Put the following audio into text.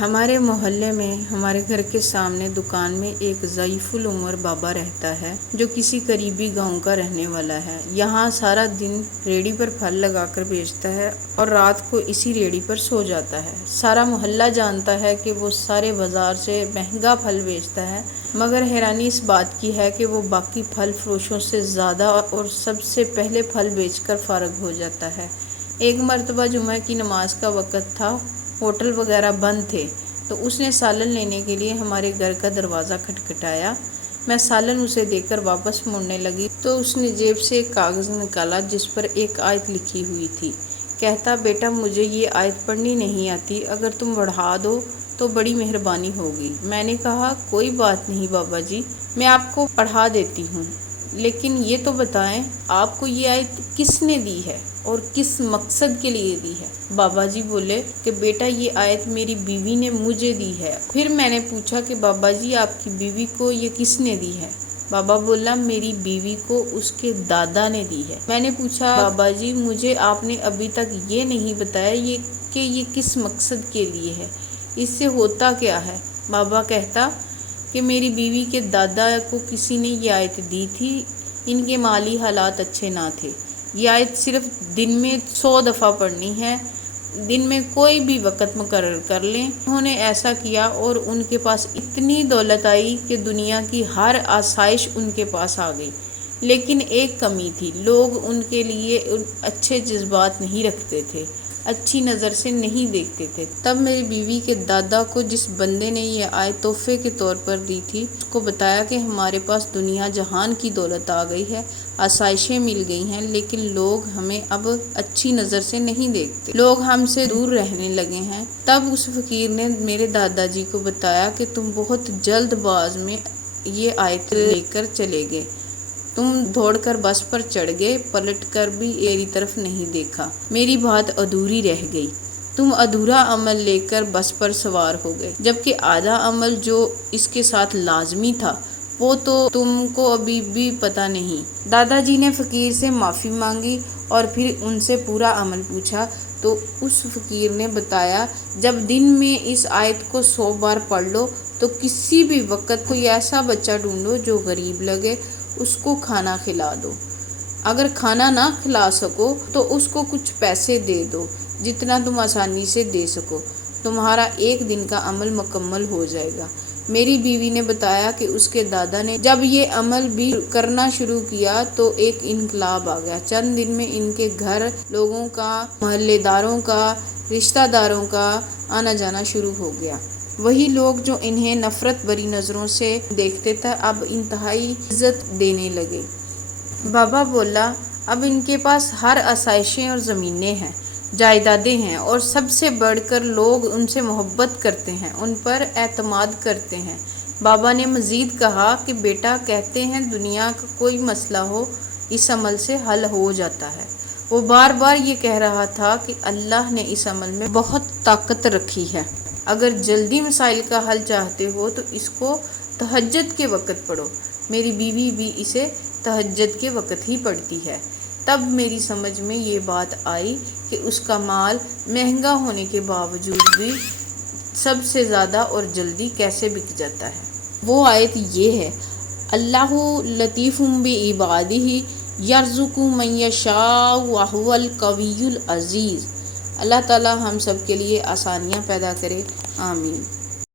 ہمارے محلے میں ہمارے گھر کے سامنے دکان میں ایک ضعیف العمر بابا رہتا ہے جو کسی قریبی گاؤں کا رہنے والا ہے۔ یہاں سارا دن ریڑھی پر پھل لگا کر بیچتا ہے اور رات کو اسی ریڑھی پر سو جاتا ہے۔ سارا محلہ جانتا ہے کہ وہ سارے بازار سے مہنگا پھل بیچتا ہے، مگر حیرانی اس بات کی ہے کہ وہ باقی پھل فروشوں سے زیادہ اور سب سے پہلے پھل بیچ کر فارغ ہو جاتا ہے۔ ایک مرتبہ جمعہ کی نماز کا وقت تھا، ہوٹل وغیرہ بند تھے، تو اس نے سالن لینے کے لیے ہمارے گھر کا دروازہ کھٹکھٹایا۔ میں سالن اسے دے کر واپس مڑنے لگی تو اس نے جیب سے ایک کاغذ نکالا جس پر ایک آیت لکھی ہوئی تھی۔ کہتا، بیٹا مجھے یہ آیت پڑھنی نہیں آتی، اگر تم پڑھا دو تو بڑی مہربانی ہوگی۔ میں نے کہا، کوئی بات نہیں بابا جی، میں آپ کو پڑھا دیتی ہوں، لیکن یہ تو بتائیں آپ کو یہ آیت کس نے دی ہے اور کس مقصد کے لیے دی ہے؟ بابا جی بولے کہ بیٹا یہ آیت میری بیوی نے مجھے دی ہے۔ پھر میں نے پوچھا کہ بابا جی آپ کی بیوی کو یہ کس نے دی ہے؟ بابا بولا، میری بیوی کو اس کے دادا نے دی ہے۔ میں نے پوچھا، بابا جی مجھے آپ نے ابھی تک یہ نہیں بتایا کہ یہ کس مقصد کے لیے ہے، اس سے ہوتا کیا ہے؟ بابا کہتا کہ میری بیوی کے دادا کو کسی نے یہ آیت دی تھی، ان کے مالی حالات اچھے نہ تھے، یہ آیت صرف دن میں 100 دفعہ پڑھنی ہے، دن میں کوئی بھی وقت مقرر کر لیں۔ انہوں نے ایسا کیا اور ان کے پاس اتنی دولت آئی کہ دنیا کی ہر آسائش ان کے پاس آ گئی، لیکن ایک کمی تھی، لوگ ان کے لیے اچھے جذبات نہیں رکھتے تھے، اچھی نظر سے نہیں دیکھتے تھے۔ تب میری بیوی کے دادا کو جس بندے نے یہ آیت تحفے کے طور پر دی تھی، اس کو بتایا کہ ہمارے پاس دنیا جہان کی دولت آ گئی ہے، آسائشیں مل گئی ہیں، لیکن لوگ ہمیں اب اچھی نظر سے نہیں دیکھتے، لوگ ہم سے دور رہنے لگے ہیں۔ تب اس فقیر نے میرے دادا جی کو بتایا کہ تم بہت جلد باز میں یہ آیت لے کر چلے گئے، تم دوڑ کر بس پر چڑھ گئے، پلٹ کر بھی میری طرف نہیں دیکھا، میری بات ادھوری رہ گئی، تم ادھورا عمل لے کر بس پر سوار ہو گئے، جبکہ آدھا عمل جو اس کے ساتھ لازمی تھا وہ تو تم کو ابھی بھی پتہ نہیں۔ دادا جی نے فقیر سے معافی مانگی اور پھر ان سے پورا عمل پوچھا تو اس فقیر نے بتایا، جب دن میں اس آیت کو 100 بار پڑھ لو تو کسی بھی وقت کوئی ایسا بچہ ڈھونڈو جو غریب لگے، اس کو کھانا کھلا دو، اگر کھانا نہ کھلا سکو تو اس کو کچھ پیسے دے دو، جتنا تم آسانی سے دے سکو، تمہارا ایک دن کا عمل مکمل ہو جائے گا۔ میری بیوی نے بتایا کہ اس کے دادا نے جب یہ عمل بھی کرنا شروع کیا تو ایک انقلاب آ گیا، چند دن میں ان کے گھر لوگوں کا، محلے داروں کا، رشتہ داروں کا آنا جانا شروع ہو گیا۔ وہی لوگ جو انہیں نفرت بری نظروں سے دیکھتے تھے اب انتہائی عزت دینے لگے۔ بابا بولا، اب ان کے پاس ہر آسائشیں اور زمینیں ہیں، جائیدادیں ہیں، اور سب سے بڑھ کر لوگ ان سے محبت کرتے ہیں، ان پر اعتماد کرتے ہیں۔ بابا نے مزید کہا کہ بیٹا کہتے ہیں دنیا کا کوئی مسئلہ ہو اس عمل سے حل ہو جاتا ہے۔ وہ بار بار یہ کہہ رہا تھا کہ اللہ نے اس عمل میں بہت طاقت رکھی ہے، اگر جلدی مسائل کا حل چاہتے ہو تو اس کو تہجد کے وقت پڑھو۔ میری بیوی بھی اسے تہجد کے وقت ہی پڑھتی ہے۔ تب میری سمجھ میں یہ بات آئی کہ اس کا مال مہنگا ہونے کے باوجود بھی سب سے زیادہ اور جلدی کیسے بک جاتا ہے۔ وہ آیت یہ ہے، اللہ لطیف بعبادہ یرزق من یشاء وہو القوی العزیز۔ اللہ تعالی ہم سب کے لیے آسانیاں پیدا کرے، آمین۔